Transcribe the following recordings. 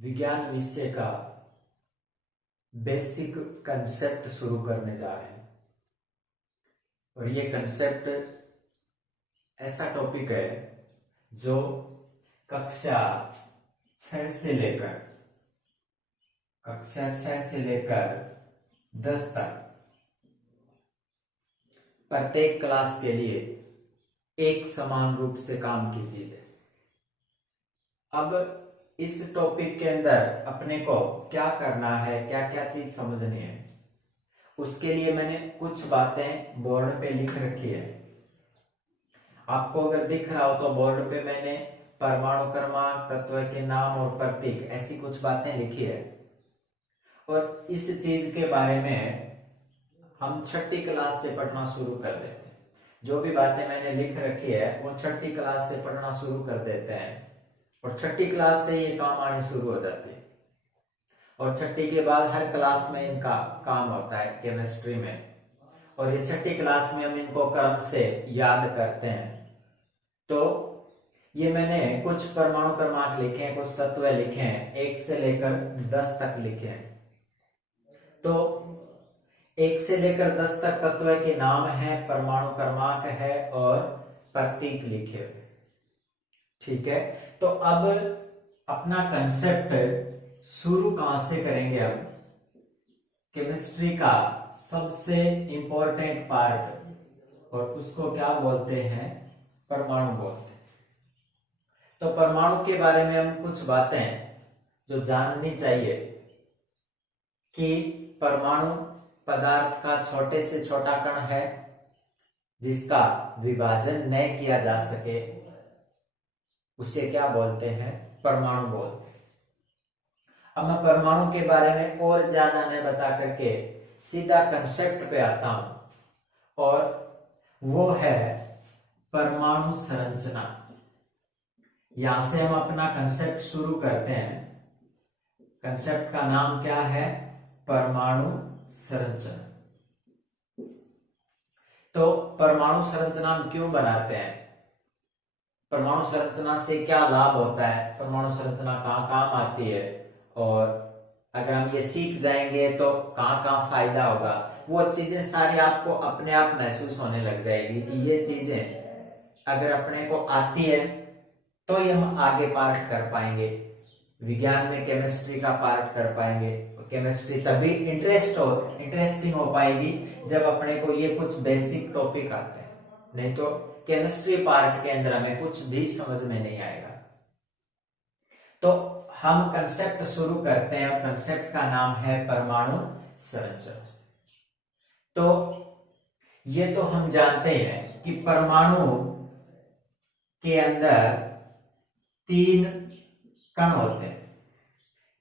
विज्ञान विषय का बेसिक कंसेप्ट शुरू करने जा रहे हैं। और ये कंसेप्ट ऐसा टॉपिक है जो कक्षा 6 से लेकर 10 तक प्रत्येक क्लास के लिए एक समान रूप से काम की चीज है। अब इस टॉपिक के अंदर अपने को क्या करना है, क्या क्या चीज समझनी है, उसके लिए मैंने कुछ बातें बोर्ड पे लिख रखी है। आपको अगर दिख रहा हो तो बोर्ड पे मैंने परमाणु क्रमांक, तत्व के नाम और प्रतीक ऐसी कुछ बातें लिखी है। और इस चीज के बारे में हम 6ठी क्लास से पढ़ना शुरू कर देते हैं। जो भी बातें मैंने लिख रखी है वो 6ठी क्लास से पढ़ना शुरू कर देते हैं और 6ठी क्लास से ये काम आनी शुरू हो जाती है। और 6ठी के बाद हर क्लास में इनका काम होता है केमिस्ट्री में, और ये 6ठी क्लास में हम इनको क्रम से याद करते हैं। तो ये मैंने कुछ परमाणु क्रमांक लिखे हैं, कुछ तत्व लिखे हैं, 1 से लेकर 10 तक लिखे हैं। तो 1 से लेकर 10 तक तत्व के नाम है, परमाणु क्रमांक है और प्रतीक लिखे हुए। ठीक है, तो अब अपना कंसेप्ट शुरू कहां से करेंगे। अब केमिस्ट्री का सबसे इंपॉर्टेंट पार्ट, और उसको क्या बोलते हैं, परमाणु बोलते हैं। तो परमाणु के बारे में हम कुछ बातें जो जाननी चाहिए कि परमाणु पदार्थ का छोटे से छोटा कण है जिसका विभाजन न किया जा सके, उसे क्या बोलते हैं, परमाणु बोलते हैं। अब मैं परमाणु के बारे में और ज्यादा नहीं बता करके सीधा कंसेप्ट पे आता हूं, और वो है परमाणु संरचना। यहां से हम अपना कंसेप्ट शुरू करते हैं। कंसेप्ट का नाम क्या है, परमाणु संरचना। तो परमाणु संरचना हम क्यों बनाते हैं, परमाणु संरचना से क्या लाभ होता है, परमाणु संरचना कहाँ काम आती है, और अगर हम ये सीख जाएंगे तो कहाँ कहाँ फायदा होगा, वो चीजें सारी आपको अपने आप महसूस होने लग जाएगी कि ये चीजें अगर अपने को आती है तो ये हम आगे पार्ट कर पाएंगे, विज्ञान में केमिस्ट्री का पार्ट कर पाएंगे। केमिस्ट्री तभी इंटरेस्टिंग हो पाएगी जब अपने को ये कुछ बेसिक टॉपिक आते हैं, नहीं तो केमिस्ट्री पार्ट के अंदर हमें कुछ भी समझ में नहीं आएगा। तो हम कंसेप्ट शुरू करते हैं, और कंसेप्ट का नाम है परमाणु संरचना। तो ये तो हम जानते हैं कि परमाणु के अंदर 3 कण होते हैं।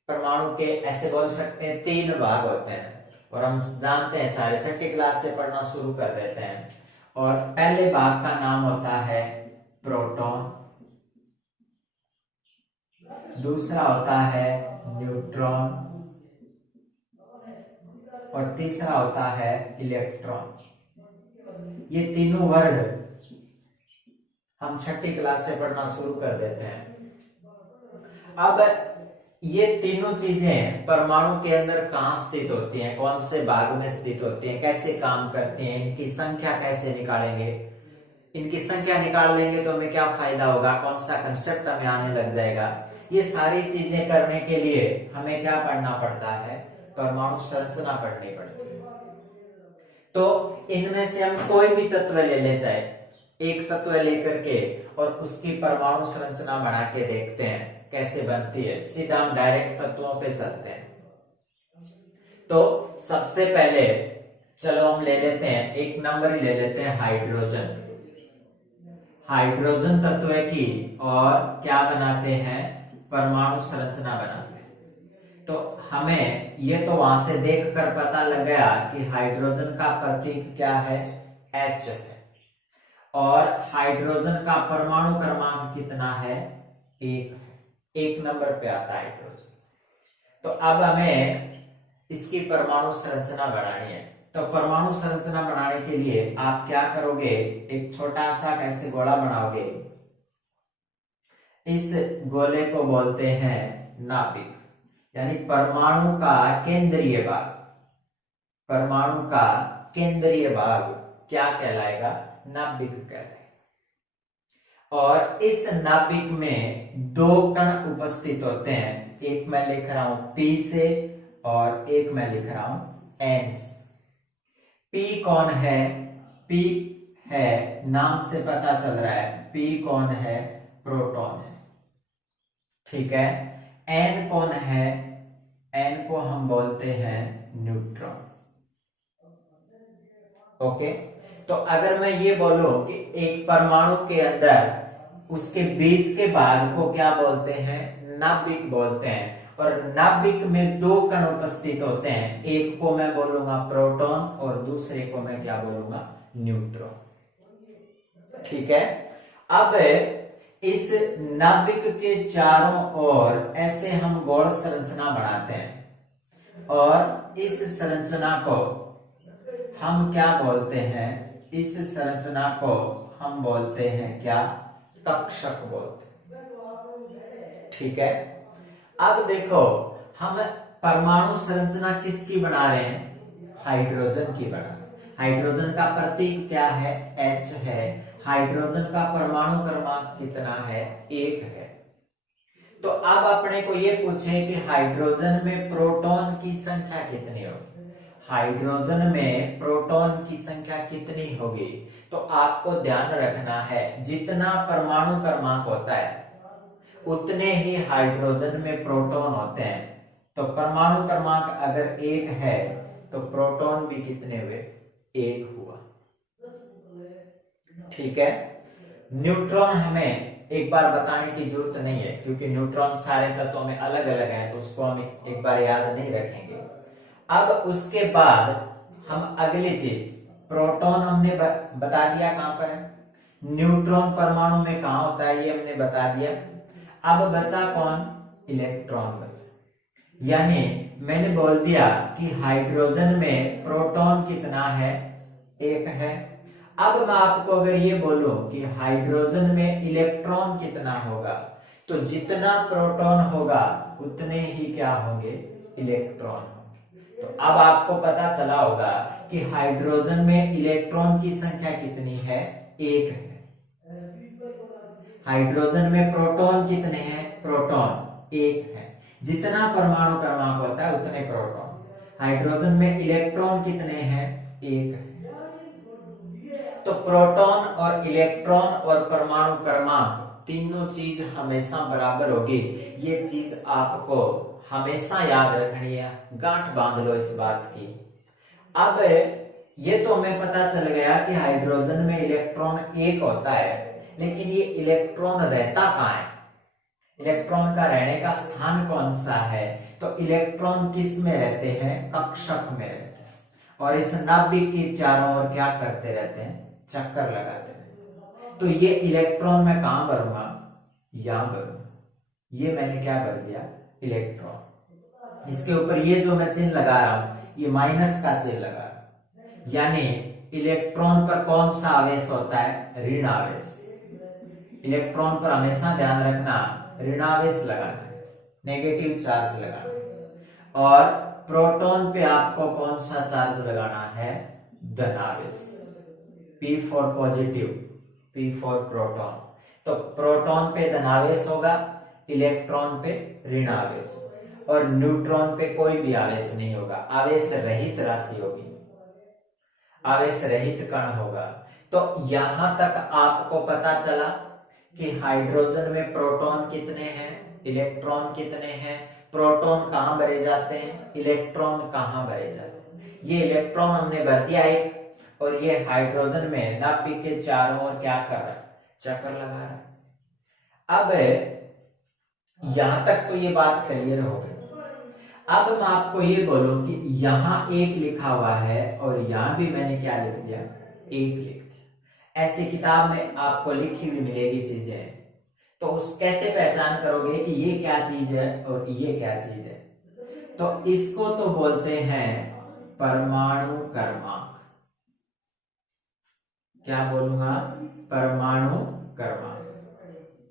परमाणु के ऐसे बोल सकते हैं 3 भाग होते हैं, और हम जानते हैं सारे 6ठी क्लास से पढ़ना शुरू कर देते हैं। और पहले भाग का नाम होता है प्रोटॉन, दूसरा होता है न्यूट्रॉन, और तीसरा होता है इलेक्ट्रॉन। ये तीनों वर्ड हम 6ठी क्लास से पढ़ना शुरू कर देते हैं। अब ये तीनों चीजें परमाणु के अंदर कहां स्थित होती हैं, कौन से भाग में स्थित होती हैं, कैसे काम करती हैं, इनकी संख्या कैसे निकालेंगे, इनकी संख्या निकाल लेंगे तो हमें क्या फायदा होगा, कौन सा कंसेप्ट हमें आने लग जाएगा, ये सारी चीजें करने के लिए हमें क्या पढ़ना पड़ता है, परमाणु संरचना पढ़नी पड़ती है। तो इनमें से हम कोई भी तत्व ले ले, चाहे एक तत्व लेकर के और उसकी परमाणु संरचना बना के देखते हैं कैसे बनती है। सीधा हम डायरेक्ट तत्वों पे चलते हैं। तो सबसे पहले चलो हम ले लेते हैं, एक नंबर ही ले लेते हैं, हाइड्रोजन। हाइड्रोजन तत्व की और क्या बनाते हैं, परमाणु संरचना बनाते हैं। तो हमें ये तो वहां से देखकर पता लग गया कि हाइड्रोजन का प्रतीक क्या है, H है, और हाइड्रोजन का परमाणु क्रमांक कितना है, 1 है, 1 नंबर पे आता है हाइड्रोजन। तो अब हमें इसकी परमाणु संरचना बनानी है। तो परमाणु संरचना बनाने के लिए आप क्या करोगे, एक छोटा सा कैसे गोला बनाओगे, इस गोले को बोलते हैं नाभिक। यानी परमाणु का केंद्रीय भाग, परमाणु का केंद्रीय भाग क्या कहलाएगा? नाभिक कहलाएगा। और इस नाभिक में दो कण उपस्थित होते हैं, एक मैं लिख रहा हूं P से और एक मैं लिख रहा हूं N से। P कौन है? P है, नाम से पता चल रहा है, P कौन है? प्रोटॉन है, ठीक है। N कौन है? N को हम बोलते हैं न्यूट्रॉन। ओके, तो अगर मैं ये बोलूं कि एक परमाणु के अंदर उसके बीच के भाग को क्या बोलते हैं? नाभिक बोलते हैं। और नाभिक में दो कण उपस्थित होते हैं, एक को मैं बोलूंगा प्रोटॉन और दूसरे को मैं क्या बोलूंगा? न्यूट्रॉन, ठीक है। अब इस नाभिक के चारों ओर ऐसे हम गोल संरचना बनाते हैं और इस संरचना को हम क्या बोलते हैं? इस संरचना को हम बोलते हैं क्या? कक्षक बोलते हैं, ठीक है। अब देखो, हम परमाणु संरचना किसकी बना रहे हैं? हाइड्रोजन की बना रहे हैं। हाइड्रोजन का प्रतीक क्या है? H है। हाइड्रोजन का परमाणु क्रमांक कितना है? 1 है। तो अब अपने को ये पूछे कि हाइड्रोजन में प्रोटॉन की संख्या कितनी होगी? हाइड्रोजन में प्रोटॉन की संख्या कितनी होगी? तो आपको ध्यान रखना है, जितना परमाणु क्रमांक होता है उतने ही हाइड्रोजन में प्रोटॉन होते हैं। तो परमाणु क्रमांक अगर 1 है तो प्रोटॉन भी कितने हुए? 1 हुआ, ठीक है। न्यूट्रॉन हमें एक बार बताने की जरूरत नहीं है, क्योंकि न्यूट्रॉन सारे तत्वों में अलग अलग हैं, तो उसको हम एक बार याद नहीं रखेंगे। अब उसके बाद हम अगली चीज, प्रोटॉन हमने बता दिया कहां पर है, न्यूट्रॉन परमाणु में कहां होता है ये हमने बता दिया। अब बचा कौन? इलेक्ट्रॉन बचा। यानी मैंने बोल दिया कि हाइड्रोजन में प्रोटॉन कितना है? 1 है। अब मैं आपको अगर ये बोलूं कि हाइड्रोजन में इलेक्ट्रॉन कितना होगा, तो जितना प्रोटॉन होगा उतने ही क्या होंगे? इलेक्ट्रॉन। तो अब आपको पता चला होगा कि हाइड्रोजन में इलेक्ट्रॉन की संख्या कितनी है? 1 है। हाइड्रोजन में प्रोटॉन कितने हैं? प्रोटॉन 1 है। जितना परमाणु क्रमांक होता है उतने प्रोटॉन। हाइड्रोजन में इलेक्ट्रॉन कितने हैं? 1 है। तो प्रोटॉन और इलेक्ट्रॉन और परमाणु क्रमांक तीनों चीज हमेशा बराबर होगी। ये चीज आपको हमेशा याद रखनी है, गांठ बांध लो इस बात की। अब ये तो हमें पता चल गया कि हाइड्रोजन में इलेक्ट्रॉन 1 होता है, लेकिन ये इलेक्ट्रॉन रहता कहाँ है? इलेक्ट्रॉन का रहने का स्थान कौन सा है? तो इलेक्ट्रॉन किस में रहते हैं? कक्षक में रहते हैं। और इस नाभिक के चारों ओर क्या करते रहते हैं? चक्कर लगाते हैं। तो ये इलेक्ट्रॉन मैं कहां भरूंगा? यहां भरूंगा। ये मैंने क्या भर दिया? इलेक्ट्रॉन। इसके ऊपर ये जो मैं चिन्ह लगा रहा हूं, ये माइनस का चिन्ह लगा रहा हूं। यानी इलेक्ट्रॉन पर कौन सा आवेश होता है? ऋण आवेश। इलेक्ट्रॉन पर हमेशा ध्यान रखना ऋणावेश लगाना है, नेगेटिव चार्ज लगाना है। और प्रोटॉन पे आपको कौन सा चार्ज लगाना है? धनावेश। P for positive, P for proton. तो प्रोटॉन पे धनावेश होगा, इलेक्ट्रॉन पे ऋणावेश, और न्यूट्रॉन पे कोई भी आवेश नहीं होगा, आवेश रहित राशि होगी, आवेश रहित कण होगा। तो यहां तक आपको पता चला कि हाइड्रोजन में प्रोटॉन कितने हैं, इलेक्ट्रॉन कितने हैं, प्रोटॉन कहां भरे जाते हैं, इलेक्ट्रॉन कहां भरे जाते हैं। ये इलेक्ट्रॉन हमने भर दिया एक, और ये हाइड्रोजन में नाभिक के चारों ओर क्या कर रहा है? चक्कर लगा रहा है। अब यहां तक तो ये बात क्लियर हो गई। अब मैं आपको ये बोलूं कि यहां 1 लिखा हुआ है और यहां भी मैंने क्या लिख दिया? 1 लिख दिया। ऐसी किताब में आपको लिखी हुई मिलेगी चीजें, तो उस कैसे पहचान करोगे कि ये क्या चीज है और ये क्या चीज है? तो इसको तो बोलते हैं परमाणु क्रमांक। क्या बोलूंगा? परमाणु क्रमांक,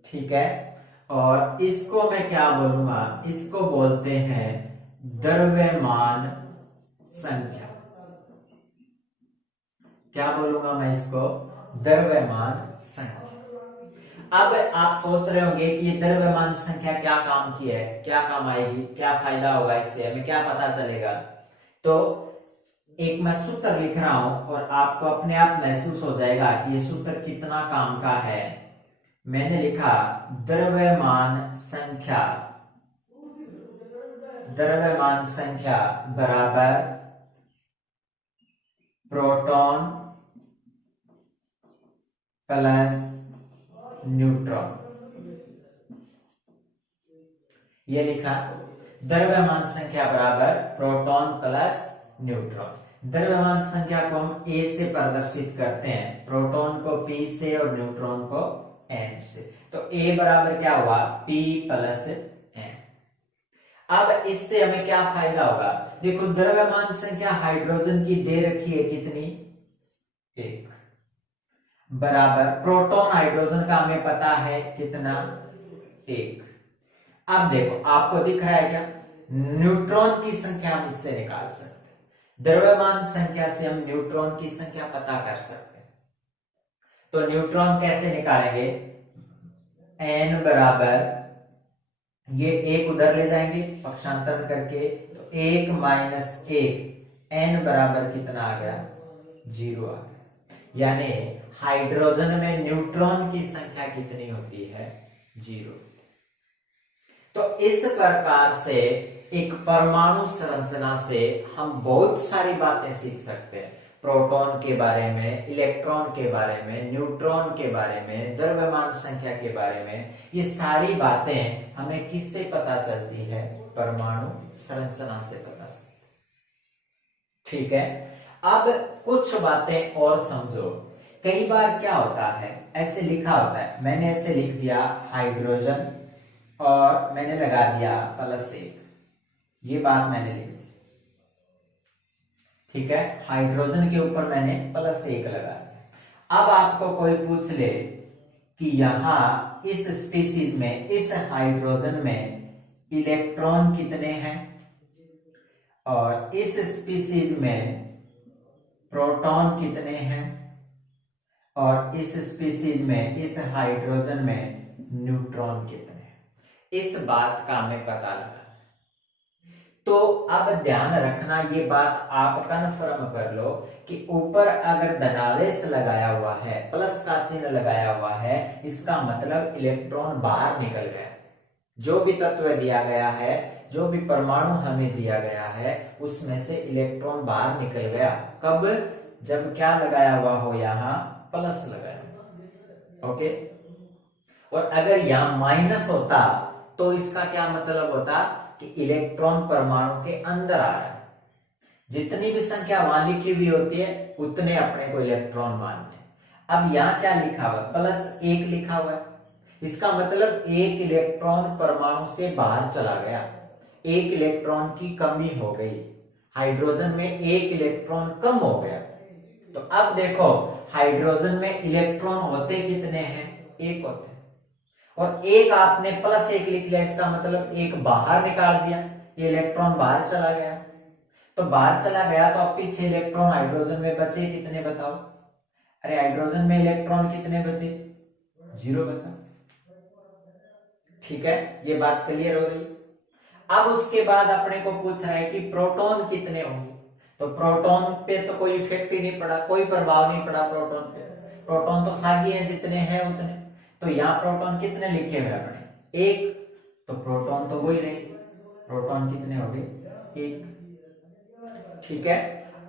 ठीक है। और इसको मैं क्या बोलूंगा, इसको बोलते हैं द्रव्यमान संख्या। क्या बोलूंगा मैं इसको, द्रव्यमान संख्या। अब आप सोच रहे होंगे कि ये द्रव्यमान संख्या क्या काम की है, क्या काम आएगी, क्या फायदा होगा इससे, हमें क्या पता चलेगा। तो एक मैं सूत्र लिख रहा हूं और आपको अपने आप महसूस हो जाएगा कि ये सूत्र कितना काम का है। मैंने लिखा द्रव्यमान संख्या, द्रव्यमान संख्या बराबर प्रोटॉन प्लस न्यूट्रॉन। ये लिखा द्रव्यमान संख्या बराबर प्रोटॉन प्लस न्यूट्रॉन। द्रव्यमान संख्या को हम ए से प्रदर्शित करते हैं, प्रोटॉन को पी से और न्यूट्रॉन को एन से। तो ए बराबर क्या हुआ, पी प्लस एन। अब इससे हमें क्या फायदा होगा, देखो द्रव्यमान संख्या हाइड्रोजन की दे रखी है कितनी, एक, बराबर प्रोटॉन हाइड्रोजन का हमें पता है कितना, एक। अब देखो आपको दिख रहा है क्या, न्यूट्रॉन की संख्या हम इससे निकाल सकते हैं, द्रव्यमान संख्या से हम न्यूट्रॉन की संख्या पता कर सकते हैं। तो न्यूट्रॉन कैसे निकालेंगे, n बराबर, ये एक उधर ले जाएंगे पक्षांतरण करके, तो एक माइनस एक, n बराबर कितना आ गया, 0 आ गया। यानी हाइड्रोजन में न्यूट्रॉन की संख्या कितनी होती है, 0। तो इस प्रकार से एक परमाणु संरचना से हम बहुत सारी बातें सीख सकते हैं, प्रोटॉन के बारे में, इलेक्ट्रॉन के बारे में, न्यूट्रॉन के बारे में, द्रव्यमान संख्या के बारे में। ये सारी बातें हमें किससे पता चलती है, परमाणु संरचना से पता चलती है। ठीक है, अब कुछ बातें और समझो। कई बार क्या होता है, ऐसे लिखा होता है, मैंने ऐसे लिख दिया हाइड्रोजन और मैंने लगा दिया +1, ये बात मैंने लिख दी। ठीक है, हाइड्रोजन के ऊपर मैंने +1 लगा दिया। अब आपको कोई पूछ ले कि यहां इस स्पीसीज में, इस हाइड्रोजन में इलेक्ट्रॉन कितने हैं और इस स्पीसीज में प्रोटॉन कितने हैं और इस स्पीसीज में, इस हाइड्रोजन में न्यूट्रॉन कितने हैं, इस बात का हमें पता लगा। तो अब ध्यान रखना, ये बात आप कन्फर्म कर लो कि ऊपर अगर धनावेश लगाया हुआ है, प्लस का चिन्ह लगाया हुआ है, इसका मतलब इलेक्ट्रॉन बाहर निकल गया। जो भी तत्व दिया गया है, जो भी परमाणु हमें दिया गया है, उसमें से इलेक्ट्रॉन बाहर निकल गया। कब, जब क्या लगाया हुआ हो, यहां प्लस लगाया। ओके, और अगर यहां माइनस होता तो इसका क्या मतलब होता कि इलेक्ट्रॉन परमाणु के अंदर आ रहा है। जितनी भी संख्या वहां लिखी हुई होती है उतने अपने को इलेक्ट्रॉन मानने। अब यहां क्या लिखा हुआ, +1 लिखा हुआ है, इसका मतलब एक इलेक्ट्रॉन परमाणु से बाहर चला गया, एक इलेक्ट्रॉन की कमी हो गई, हाइड्रोजन में एक इलेक्ट्रॉन कम हो गया। तो अब देखो हाइड्रोजन में इलेक्ट्रॉन होते कितने हैं, एक होते हैं, और एक आपने +1 लिख लिया, इसका मतलब एक बाहर निकाल दिया, ये इलेक्ट्रॉन बाहर चला गया। तो बाहर चला गया तो अब पीछे इलेक्ट्रॉन हाइड्रोजन में बचे कितने बताओ, अरे हाइड्रोजन में इलेक्ट्रॉन कितने बचे, 0 बचा। ठीक है, ये बात क्लियर हो रही। अब उसके बाद अपने को पूछ रहा है कि प्रोटॉन कितने होंगे, तो प्रोटॉन पे तो कोई इफेक्ट ही नहीं पड़ा, कोई प्रभाव नहीं पड़ा प्रोटॉन पे, प्रोटॉन तो सागी है, जितने हैं उतने। तो यहाँ प्रोटॉन कितने लिखे हुए अपने, 1, तो प्रोटॉन तो वही रहे, प्रोटॉन कितने हो गए, 1। ठीक है,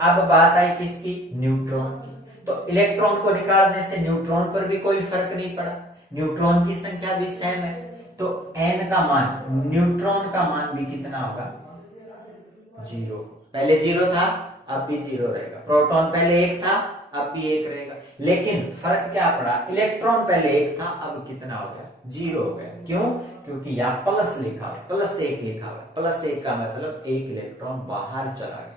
अब बात आई किसकी, न्यूट्रॉन की। तो इलेक्ट्रॉन को निकालने से न्यूट्रॉन पर भी कोई फर्क नहीं पड़ा, न्यूट्रॉन की संख्या भी सेम है। तो n का मान, न्यूट्रॉन का मान भी कितना होगा, 0। पहले 0 था, अब भी 0 रहेगा। प्रोटॉन पहले 1 था, अब भी 1 रहेगा। लेकिन फर्क क्या पड़ा, इलेक्ट्रॉन पहले 1 था, अब कितना हो गया, 0 हो गया। क्यों, क्योंकि यहाँ प्लस लिखा हुआ, +1 लिखा हुआ, +1 का मतलब एक इलेक्ट्रॉन बाहर चला गया।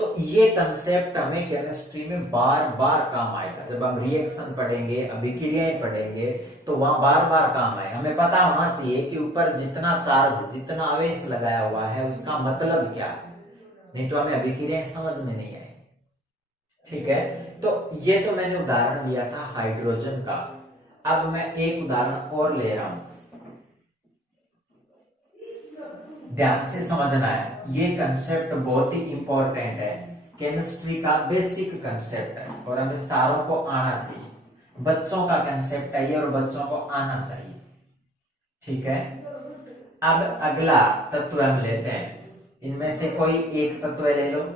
तो ये कंसेप्ट हमें केमिस्ट्री में बार बार काम आएगा। जब हम रिएक्शन पढ़ेंगे, अभिक्रियाएं पढ़ेंगे, तो वहां बार बार काम आएगा। हमें पता होना चाहिए कि ऊपर जितना चार्ज, जितना आवेश लगाया हुआ है उसका मतलब क्या है, नहीं तो हमें अभिक्रियाएं समझ में नहीं आएगी। ठीक है, तो ये तो मैंने उदाहरण दिया था हाइड्रोजन का। अब मैं एक उदाहरण और ले रहा हूं, ध्यान से समझना है। ये कंसेप्ट बहुत ही इंपॉर्टेंट है, केमिस्ट्री का बेसिक कंसेप्ट है और हमें सारों को आना चाहिए। बच्चों का कंसेप्ट है ये और बच्चों को आना चाहिए। ठीक है, अब अगला तत्व हम लेते हैं। इनमें से कोई एक तत्व ले लो।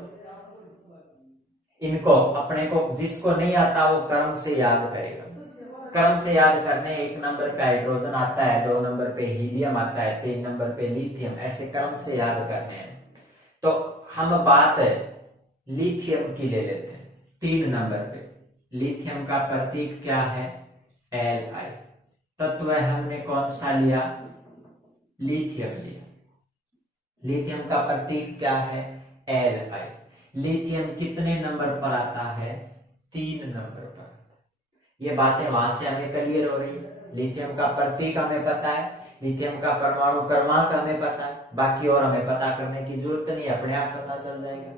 इनको अपने को जिसको नहीं आता वो कर्म से याद करेगा। कर्म से याद करने, 1 नंबर पे हाइड्रोजन आता है, 2 नंबर पे हीलियम आता है, 3 नंबर पे लिथियम, ऐसे क्रम से याद करने हैं। तो हम बात लिथियम की ले लेते हैं। 3 नंबर पे लिथियम का प्रतीक क्या है? Li। तत्व हमने कौन सा लिया? लिथियम लिया। लिथियम का प्रतीक क्या है? Li। लिथियम कितने नंबर पर आता है? 3 नंबर पर। ये बातें वहां से हमें क्लियर हो रही है। लिथियम का प्रतीक हमें पता है, लिथियम का परमाणु क्रमांक हमें पता है, बाकी और हमें पता करने की जरूरत नहीं, अपने आप पता चल जाएगा।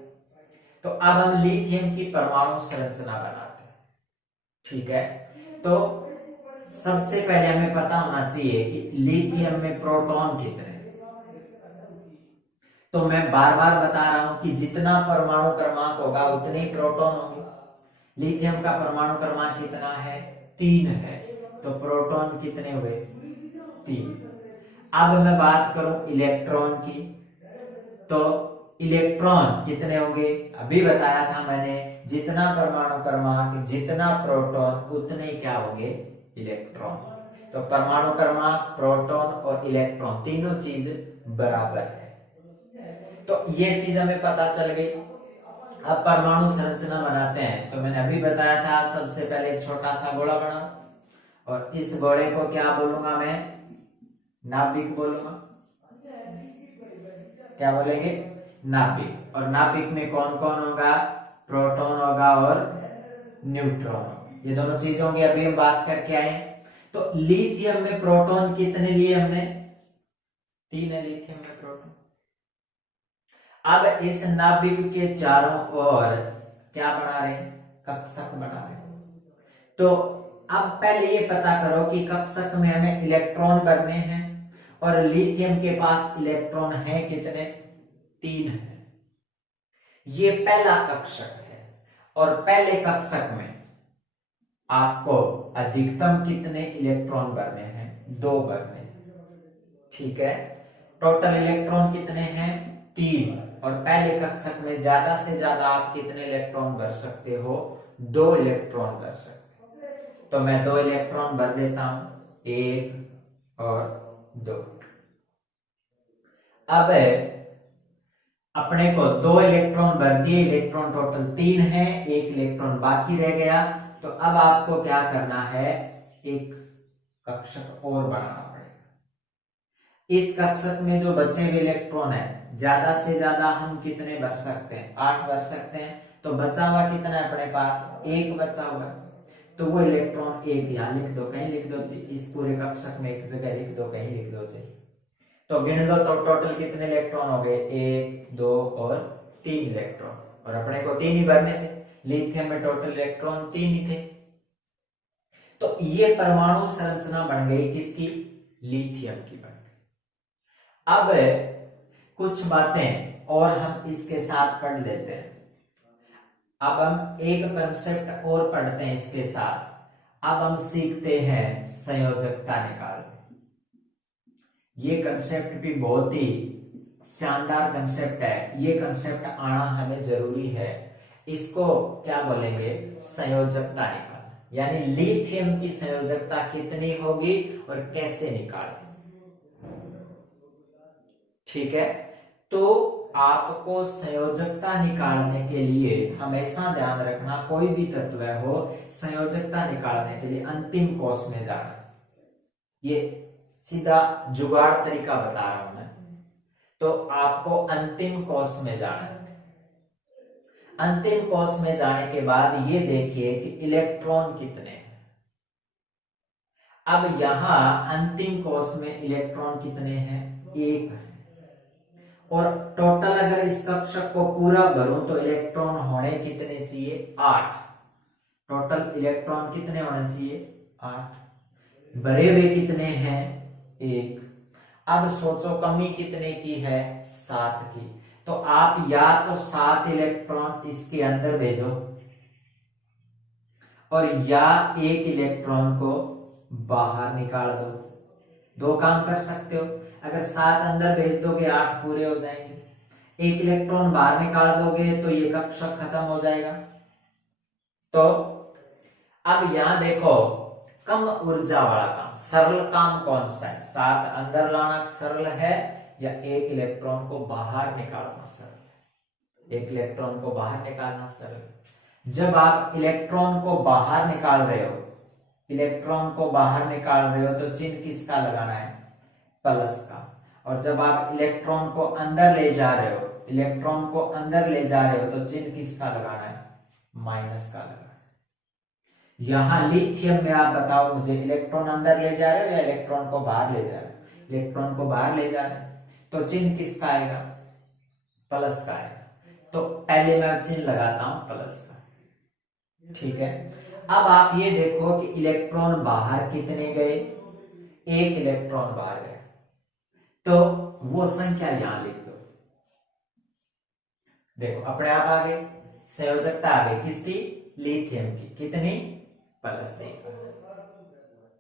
तो अब हम लिथियम की परमाणु संरचना बनाते हैं। ठीक है, तो सबसे पहले हमें पता होना चाहिए कि लिथियम में प्रोटॉन कितने हैं। तो मैं बार बार बता रहा हूं कि जितना परमाणु क्रमांक होगा उतने ही प्रोटॉन होंगे। लिथियम का परमाणु क्रमांक कितना है? 3 है। तो प्रोटॉन कितने हुए? 3। अब मैं बात करूं इलेक्ट्रॉन की, तो इलेक्ट्रॉन कितने होंगे? अभी बताया था मैंने, जितना परमाणु क्रमांक, जितना प्रोटॉन, उतने क्या होंगे? इलेक्ट्रॉन। तो परमाणु क्रमांक, प्रोटॉन और इलेक्ट्रॉन तीनों चीज बराबर है। तो ये चीज हमें पता चल गई। अब परमाणु संरचना बनाते हैं। तो मैंने अभी बताया था, सबसे पहले एक छोटा सा गोला बनाओ और इस गोले को क्या बोलूंगा मैं? नाभिक बोलूंगा। क्या बोलेंगे? नाभिक। और नाभिक में कौन कौन होगा? प्रोटॉन होगा और न्यूट्रॉन होगा। ये दोनों चीजें होंगी, अभी हम बात करके आए। तो लिथियम में प्रोटॉन कितने लिए हमने? 3 है लिथियम में प्रोटॉन। अब इस नाभिक के चारों ओर क्या बना रहे? कक्षक बना रहे। तो अब पहले ये पता करो कि कक्षक में हमें इलेक्ट्रॉन भरने हैं और लिथियम के पास इलेक्ट्रॉन है कितने? 3 है। ये पहला कक्षक है और पहले कक्षक में आपको अधिकतम कितने इलेक्ट्रॉन भरने हैं? 2 भरने। ठीक है, टोटल इलेक्ट्रॉन कितने हैं? 3। और पहले कक्षक में ज्यादा से ज्यादा आप कितने इलेक्ट्रॉन भर सकते हो? 2 इलेक्ट्रॉन भर सकते हो। तो मैं 2 इलेक्ट्रॉन भर देता हूं, 1 और 2। अब अपने को 2 इलेक्ट्रॉन भर दिए, इलेक्ट्रॉन टोटल 3 है, 1 इलेक्ट्रॉन बाकी रह गया। तो अब आपको क्या करना है? एक कक्षक और बनाना पड़ेगा। इस कक्षक में जो बचे हुए इलेक्ट्रॉन है, ज्यादा से ज्यादा हम कितने भर सकते हैं? 8 भर सकते हैं। तो बचा हुआ कितना है अपने पास? 1 बचा हुआ है। तो वो इलेक्ट्रॉन 1 यहां लिख दो, कहीं लिख दो जी, इस पूरे कक्षक में एक जगह लिख दो, कहीं लिख दो जी। तो गिन दो तो टोटल कितने इलेक्ट्रॉन हो गए? 1, 2 और 3 इलेक्ट्रॉन। और अपने को 3 ही भरने थे, लिथियम में टोटल इलेक्ट्रॉन 3 ही थे। तो ये परमाणु संरचना बन गई किसकी? लिथियम की बन गई। अब कुछ बातें और हम इसके साथ पढ़ लेते हैं। अब हम एक कंसेप्ट और पढ़ते हैं इसके साथ। अब हम सीखते हैं संयोजकता निकालते। ये कंसेप्ट भी बहुत ही शानदार कंसेप्ट है, ये कंसेप्ट आना हमें जरूरी है। इसको क्या बोलेंगे? संयोजकता निकालना, यानी लिथियम की संयोजकता कितनी होगी और कैसे निकालें। ठीक है, तो आपको संयोजकता निकालने के लिए हमेशा ध्यान रखना, कोई भी तत्व हो, संयोजकता निकालने के लिए अंतिम कोष में जाना। ये सीधा जुगाड़ तरीका बता रहा हूं मैं। तो आपको अंतिम कोष में जाना है। अंतिम कोष में जाने के बाद ये देखिए कि इलेक्ट्रॉन कितने हैं। अब यहां अंतिम कोष में इलेक्ट्रॉन कितने हैं, 1 है। और टोटल अगर इस कक्षक को पूरा भरूं तो इलेक्ट्रॉन होने कितने चाहिए, 8। टोटल इलेक्ट्रॉन कितने होने चाहिए, 8। भरे हुए कितने हैं, 1। अब सोचो कमी कितने की है, 7 की। तो आप या तो 7 इलेक्ट्रॉन इसके अंदर भेजो और या 1 इलेक्ट्रॉन को बाहर निकाल दो। 2 काम कर सकते हो। अगर 7 अंदर भेज दोगे 8 पूरे हो जाएंगे, 1 इलेक्ट्रॉन बाहर निकाल दोगे तो ये कक्षक खत्म हो जाएगा। तो अब यहां देखो, कम ऊर्जा वाला काम, सरल काम कौन सा है, 7 अंदर लाना सरल है या 1 इलेक्ट्रॉन को बाहर निकालना सरल है। 1 इलेक्ट्रॉन को बाहर निकालना सरल है। जब आप इलेक्ट्रॉन को बाहर निकाल रहे हो, इलेक्ट्रॉन को बाहर निकाल रहे हो तो चिन्ह किसका लगाना है, प्लस का। और जब आप इलेक्ट्रॉन को अंदर ले जा रहे हो, इलेक्ट्रॉन को अंदर ले जा रहे हो तो चिन्ह किसका लगाना है, माइनस का लगाना है। यहां लिथियम में आप बताओ मुझे, इलेक्ट्रॉन अंदर ले जा रहे हो या इलेक्ट्रॉन को बाहर ले जा रहे हो, इलेक्ट्रॉन को बाहर ले जा रहे हो तो चिन्ह किसका आएगा, प्लस का आएगा। तो पहले मैं चिन्ह लगाता हूं प्लस का, ठीक है। अब आप ये देखो कि इलेक्ट्रॉन बाहर कितने गए, 1 इलेक्ट्रॉन बाहर गया, तो वो संख्या यहां लिख दो। देखो अपने आप आ गई, संयोजकता आ गई किसकी, लिथियम की, कितनी, प्लस 1।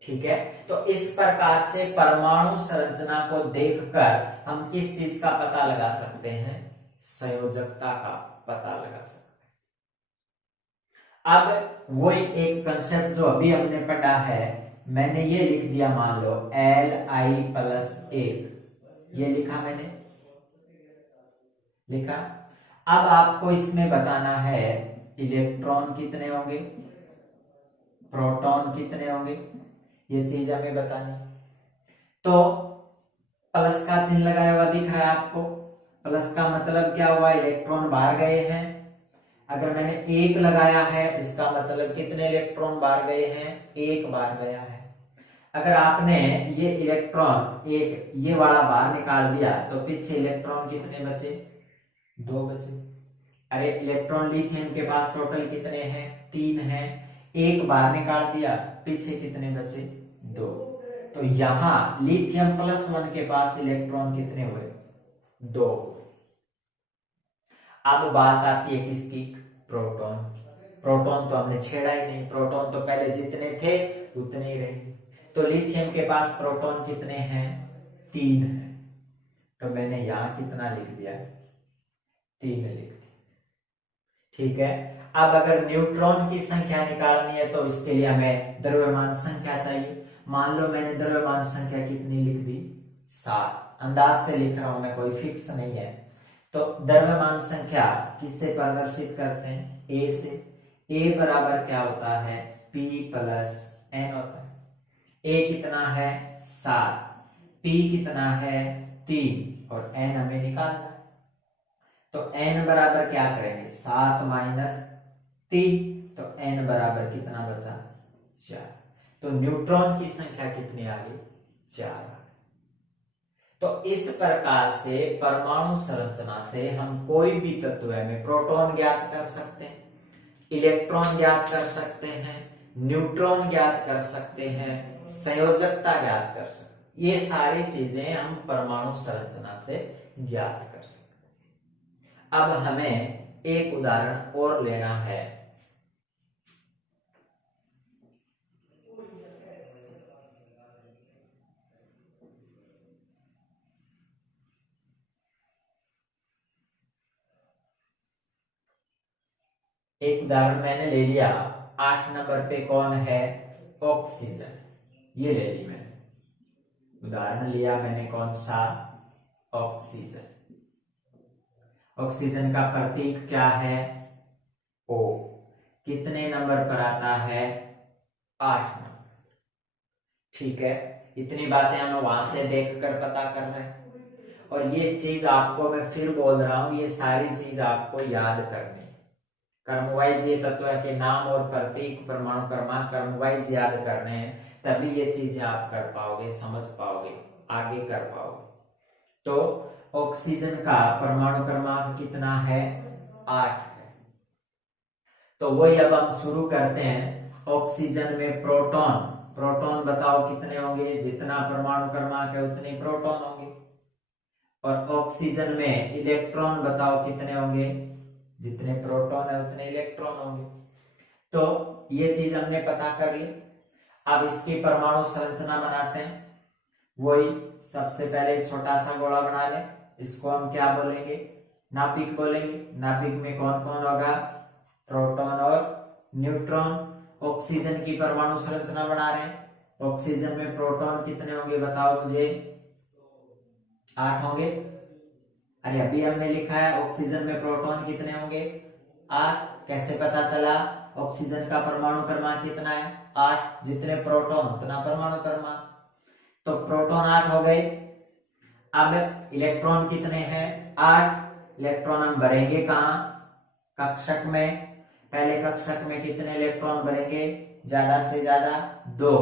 ठीक है। तो इस प्रकार से परमाणु संरचना को देखकर हम किस चीज का पता लगा सकते हैं, संयोजकता का पता लगा सकते हैं। अब वही एक कंसेप्ट जो अभी हमने पढ़ा है, मैंने ये लिख दिया, मान लो Li+1, ये लिखा मैंने, लिखा। अब आपको इसमें बताना है इलेक्ट्रॉन कितने होंगे, प्रोटॉन कितने होंगे, ये चीज हमें बतानी। तो प्लस का चिन्ह लगाया हुआ दिख रहा है आपको, प्लस का मतलब क्या हुआ, इलेक्ट्रॉन बाहर गए हैं। अगर मैंने 1 लगाया है इसका मतलब कितने इलेक्ट्रॉन बाहर गए हैं, 1 बाहर गया है। अगर आपने ये इलेक्ट्रॉन एक ये वाला बाहर निकाल दिया तो पीछे इलेक्ट्रॉन कितने बचे, 2 बचे। अरे इलेक्ट्रॉन लिथियम के पास टोटल कितने हैं, 3 हैं, 1 बाहर निकाल दिया, पीछे कितने बचे, 2। तो यहां लिथियम +1 के पास इलेक्ट्रॉन कितने हुए, 2। अब बात आती है किसकी, प्रोटॉन। प्रोटॉन तो हमने छेड़ा ही नहीं, प्रोटॉन तो पहले जितने थे उतने ही रहेंगे। तो लिथियम के पास प्रोटॉन कितने हैं, 3 है। तो मैंने यहां कितना लिख दिया, 3 लिख दिया, ठीक है। अब अगर न्यूट्रॉन की संख्या निकालनी है तो इसके लिए हमें द्रव्यमान संख्या चाहिए। मान लो मैंने द्रव्यमान संख्या कितनी लिख दी, 7, अंदाज से लिख रहा हूं मैं, कोई फिक्स नहीं है। तो द्रव्यमान संख्या किससे प्रदर्शित करते हैं, ए से। ए बराबर क्या होता है, P + N होता है। ए कितना है, 7, P कितना है, 3 और N हमें निकालना है। तो N बराबर क्या करेंगे, 7 - 3, तो N बराबर कितना बचा, 4। तो न्यूट्रॉन की संख्या कितनी आ गई, 4। तो इस प्रकार से परमाणु संरचना से हम कोई भी तत्व में प्रोटॉन ज्ञात कर सकते हैं, इलेक्ट्रॉन ज्ञात कर सकते हैं, न्यूट्रॉन ज्ञात कर सकते हैं, संयोजकता ज्ञात कर सकते हैं। ये सारी चीजें हम परमाणु संरचना से ज्ञात कर सकते हैं। अब हमें एक उदाहरण और लेना है। एक उदाहरण मैंने ले लिया, 8 नंबर पे कौन है, ऑक्सीजन। ये ले ली मैंने, उदाहरण लिया मैंने कौन सा, ऑक्सीजन। ऑक्सीजन का प्रतीक क्या है, O। कितने नंबर पर आता है, 8 नंबर। ठीक है। इतनी बातें हमें वहां से देखकर पता कर रहे हैं। और ये चीज आपको मैं फिर बोल रहा हूं, ये सारी चीज आपको याद करनी है। क्रम वाइज ये तत्व के नाम और प्रत्येक परमाणु क्रमांक क्रम वाइज याद करने हैं, तभी ये चीजें आप कर पाओगे, समझ पाओगे, आगे कर पाओगे। तो ऑक्सीजन का परमाणु क्रमांक कितना है? 8 है। तो वही अब हम शुरू करते हैं। ऑक्सीजन में प्रोटॉन, प्रोटॉन बताओ कितने होंगे? जितना परमाणु क्रमांक है उतने प्रोटॉन होंगे। और ऑक्सीजन में इलेक्ट्रॉन बताओ कितने होंगे? जितने प्रोटॉन है उतने इलेक्ट्रॉन होंगे। तो ये चीज हमने पता कर ली। अब इसकी परमाणु संरचना बनाते हैं। वही सबसे पहले एक छोटा सा गोला बना ले, इसको हम क्या बोलेंगे? नाभिक बोलेंगे। नाभिक में कौन कौन होगा? प्रोटॉन और न्यूट्रॉन। ऑक्सीजन की परमाणु संरचना बना रहे हैं। ऑक्सीजन में प्रोटॉन कितने होंगे बताओ मुझे? 8 होंगे। अरे अभी हमने लिखा है ऑक्सीजन में प्रोटॉन कितने होंगे? 8। कैसे पता चला? ऑक्सीजन का परमाणु क्रमांक कितना है? 8। जितने प्रोटॉन उतना परमाणु क्रमांक। तो प्रोटॉन 8 हो गए। अब इलेक्ट्रॉन कितने हैं? 8। इलेक्ट्रॉन हम भरेंगे कहाँ? कक्षक में। पहले कक्षक में कितने इलेक्ट्रॉन भरेंगे? ज्यादा से ज्यादा 2।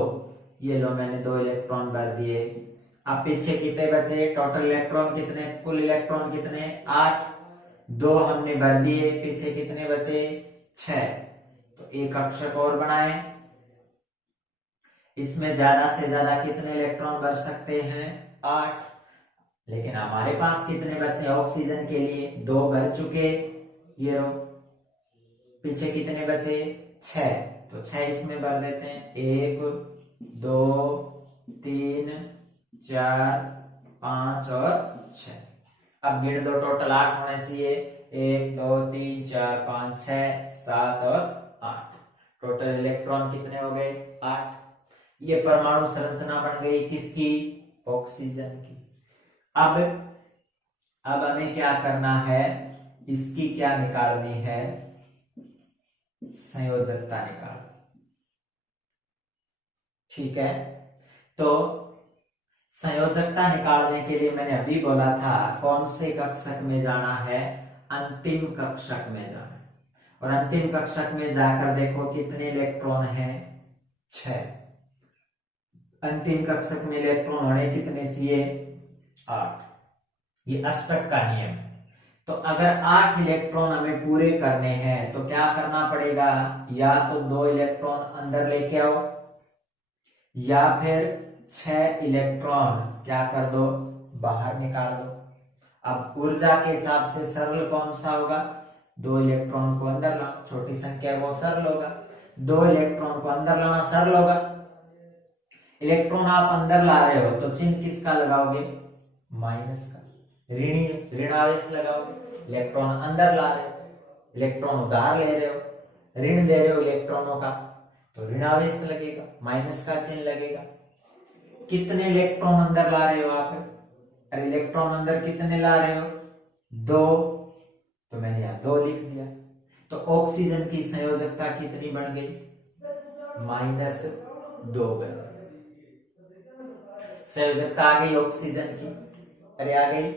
ये लो मैंने 2 इलेक्ट्रॉन भर दिए। अब पीछे कितने बचे? टोटल इलेक्ट्रॉन कितने? कुल इलेक्ट्रॉन कितने? 8। 2 हमने भर दिए, पीछे कितने बचे? 6। तो एक कक्षक और बनाए। इसमें ज्यादा से ज्यादा कितने इलेक्ट्रॉन भर सकते हैं? 8। लेकिन हमारे पास कितने बचे ऑक्सीजन के लिए? 2 भर चुके। ये रो पीछे कितने बचे? 6। तो 6 इसमें भर देते हैं। 1 2 3 4 5 और 6। अब गिन दो, टोटल 8 होना चाहिए। 1 2 3 4 5 6 7 और 8। टोटल इलेक्ट्रॉन कितने हो गए? 8। ये परमाणु संरचना बन गई किसकी? ऑक्सीजन की। अब हमें क्या करना है? इसकी क्या निकालनी है? संयोजकता निकाल। ठीक है। तो संयोजकता निकालने के लिए मैंने अभी बोला था कौन से कक्षक में जाना है? अंतिम कक्षक में जाना है। और अंतिम कक्षक में जाकर देखो कितने इलेक्ट्रॉन हैं? 6। अंतिम कक्षक में इलेक्ट्रॉन होने कितने चाहिए? 8। ये अष्टक का नियम। तो अगर 8 इलेक्ट्रॉन हमें पूरे करने हैं तो क्या करना पड़ेगा? या तो 2 इलेक्ट्रॉन अंदर लेके आओ, या फिर 6 इलेक्ट्रॉन क्या कर दो? बाहर निकाल दो। अब ऊर्जा के हिसाब से सरल कौन सा होगा? 2 इलेक्ट्रॉन को अंदर लाओ, छोटी संख्या वो सरल होगा। 2 इलेक्ट्रॉन को अंदर लाना सरल होगा। इलेक्ट्रॉन आप अंदर ला रहे हो तो चिन्ह किसका लगाओगे? माइनस का, ऋणावेश लगाओगे। इलेक्ट्रॉन अंदर ला रहे हो, इलेक्ट्रॉन उधार ले रहे हो, ऋण दे रहे हो इलेक्ट्रॉनों का, तो ऋणावेश लगेगा, माइनस का चिन्ह लगेगा। कितने इलेक्ट्रॉन अंदर ला रहे हो आप? अरे इलेक्ट्रॉन अंदर कितने ला रहे हो? 2। तो मैंने यहां 2 लिख दिया। तो ऑक्सीजन की संयोजकता कितनी बन गई? -2 बन गई। संयोजकता आ गई ऑक्सीजन की। अरे आ गई।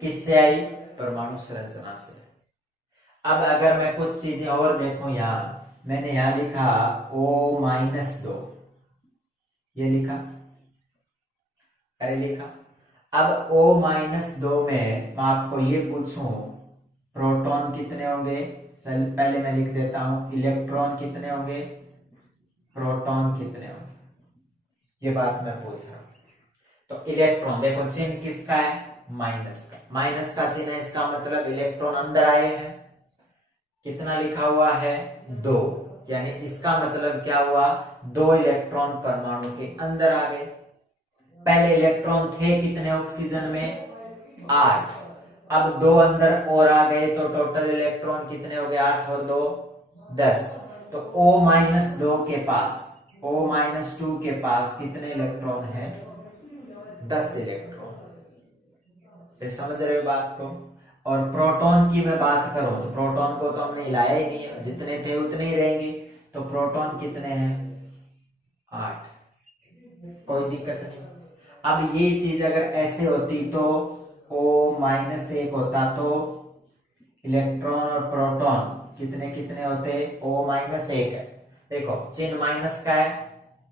किससे आई? परमाणु संरचना से। अब अगर मैं कुछ चीजें और देखूं, यहां मैंने यहां लिखा O-2, ये लिखा। अरे लिखा। अब O-2 में मैं आपको ये पूछूं प्रोटॉन कितने होंगे? पहले मैं लिख देता हूं इलेक्ट्रॉन कितने होंगे, प्रोटॉन कितने होंगे, ये बात मैं पूछ रहा हूं। तो इलेक्ट्रॉन देखो चिन्ह किसका है? माइनस का। माइनस का चिन्ह है, इसका मतलब इलेक्ट्रॉन अंदर आए हैं। कितना लिखा हुआ है? 2। यानी इसका मतलब क्या हुआ? 2 इलेक्ट्रॉन परमाणु के अंदर आ गए। पहले इलेक्ट्रॉन थे कितने ऑक्सीजन में? 8। अब 2 अंदर और आ गए तो टोटल इलेक्ट्रॉन कितने हो गए? 8 और 2 10। तो O-2 के पास, O-2 के पास कितने इलेक्ट्रॉन है? 10 इलेक्ट्रॉन। समझ रहे हो बात को? और प्रोटॉन की मैं बात करूं तो प्रोटॉन को तो हमने हिलाया ही नहीं है, जितने थे उतने ही रहेंगे। तो प्रोटॉन कितने हैं? 8। कोई दिक्कत नहीं। अब ये चीज अगर ऐसे होती तो O-1 होता तो इलेक्ट्रॉन और प्रोटॉन कितने कितने होते हैं, O माइनस 1 है। देखो चिन्ह माइनस का है,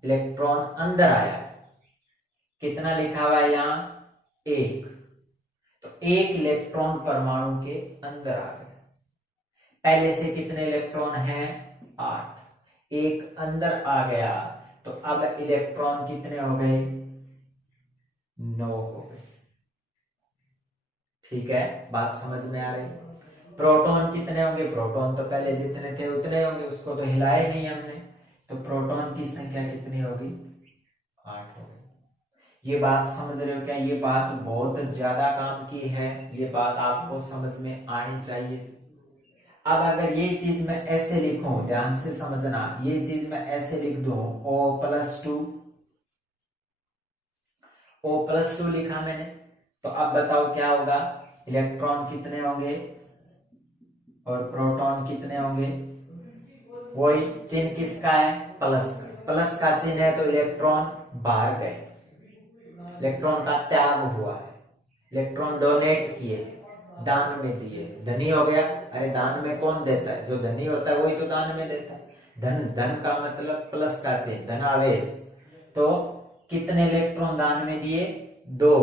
इलेक्ट्रॉन अंदर आया है, कितना लिखा हुआ है यहाँ, 1। तो 1 इलेक्ट्रॉन परमाणु के अंदर आ गया। पहले से कितने इलेक्ट्रॉन हैं, 8। 1 अंदर आ गया, तो अब इलेक्ट्रॉन कितने हो गए, 9 हो गए। ठीक है, बात समझ में आ रही। प्रोटॉन कितने होंगे, प्रोटॉन तो पहले जितने थे उतने होंगे, उसको तो हिलाया नहीं हमने, तो प्रोटॉन की संख्या कितनी होगी, 8 होगी। ये बात समझ रहे हो क्या, ये बात बहुत ज्यादा काम की है, ये बात आपको समझ में आनी चाहिए। अब अगर ये चीज मैं ऐसे लिखूं, ध्यान से समझना, ये चीज मैं ऐसे लिख दूं, O+2, O+2 लिखा मैंने, तो अब बताओ क्या होगा, इलेक्ट्रॉन कितने होंगे और प्रोटॉन कितने होंगे, वही चिन्ह किसका है, प्लस का। प्लस का चिन्ह है तो इलेक्ट्रॉन बाहर गए, इलेक्ट्रॉन का त्याग हुआ है, इलेक्ट्रॉन डोनेट किए, दान में दिए, धनी हो गया। अरे दान में कौन देता है, जो धनी होता है वही तो दान में देता है। धन, धन का मतलब प्लस का चिन्ह, धनावेश। तो कितने इलेक्ट्रॉन दान में दिए, 2।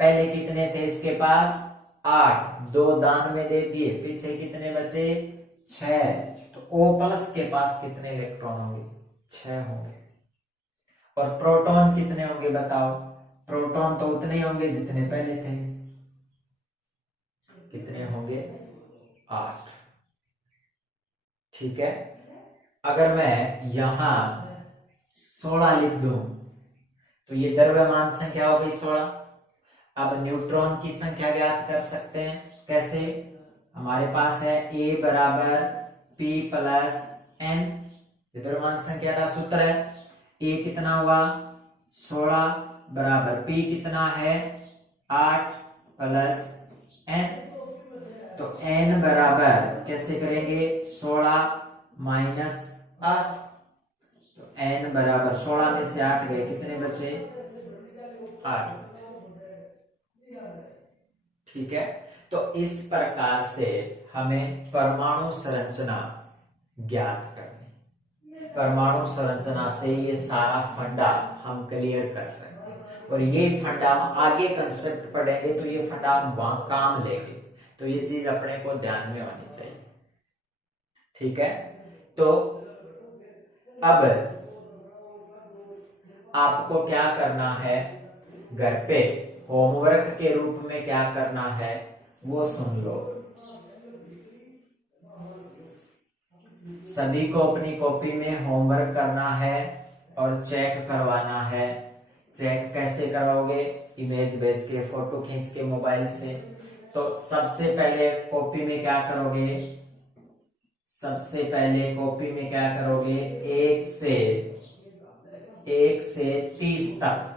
पहले कितने थे इसके पास, 8, 2 दान में दे दिए, पीछे कितने बचे, 6। तो O+ के पास कितने इलेक्ट्रॉन होंगे, 6 होंगे। और प्रोटॉन कितने होंगे बताओ, प्रोटॉन तो उतने ही होंगे जितने पहले थे, कितने होंगे, 8। ठीक है, अगर मैं यहां 16 लिख दूं तो ये द्रव्यमान संख्या होगी 16। अब न्यूट्रॉन की संख्या ज्ञात कर सकते हैं, कैसे, हमारे पास है A बराबर P+N, द्रव्यमान संख्या का सूत्र है। A कितना हुआ, 16 बराबर P कितना है, 8 प्लस N। तो N बराबर कैसे करेंगे, 16 माइनस 8, तो N बराबर 16 में से 8 गए, कितने बचे, 8। ठीक है, तो इस प्रकार से हमें परमाणु संरचना ज्ञात करनी, परमाणु संरचना से ये सारा फंडा हम क्लियर कर सकते हैं, और ये फंडा हम आगे कंसेप्ट पढ़ेंगे तो ये फंडा हम काम लेंगे, तो ये चीज अपने को ध्यान में होनी चाहिए। ठीक है, तो अब आपको क्या करना है, घर पे होमवर्क के रूप में क्या करना है वो सुन लो। सभी को अपनी कॉपी में होमवर्क करना है और चेक करवाना है। चेक कैसे कराओगे, इमेज भेज के, फोटो खींच के मोबाइल से। तो सबसे पहले कॉपी में क्या करोगे, सबसे पहले कॉपी में क्या करोगे, 1 से 30 तक,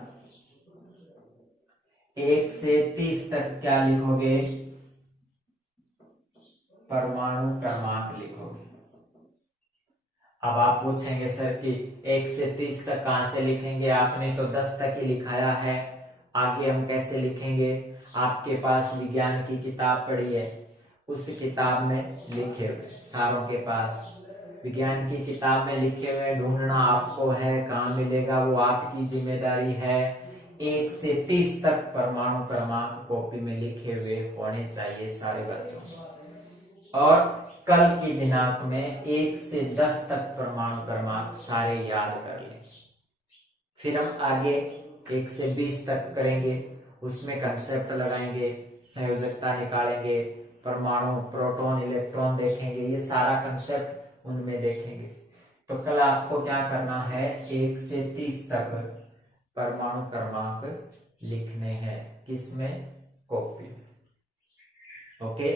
1 से 30 तक क्या लिखोगे, परमाणु क्रमांक लिखोगे। अब आप पूछेंगे सर कि 1 से 30 तक कहां से लिखेंगे, आपने तो 10 तक ही लिखाया है, आगे हम कैसे लिखेंगे। आपके पास विज्ञान की किताब पड़ी है, उस किताब में लिखे हुए, सारों के पास विज्ञान की किताब में लिखे हुए ढूंढना आपको है, कहाँ मिलेगा वो आपकी जिम्मेदारी है। 1 से 30 तक परमाणु क्रमांक कॉपी में लिखे हुए होने चाहिए सारे बच्चों, और कल की दिनांक में 1 से 10 तक परमाणु क्रमांक सारे याद कर लें। फिर हम आगे 1 से 20 तक करेंगे, उसमें कंसेप्ट लगाएंगे, संयोजकता निकालेंगे, परमाणु, प्रोटॉन, इलेक्ट्रॉन देखेंगे, ये सारा कंसेप्ट उनमें देखेंगे। तो कल आपको क्या करना है, 1 से 30 तक परमाणु क्रमांक लिखने हैं, किसमें, कॉपी। ओके।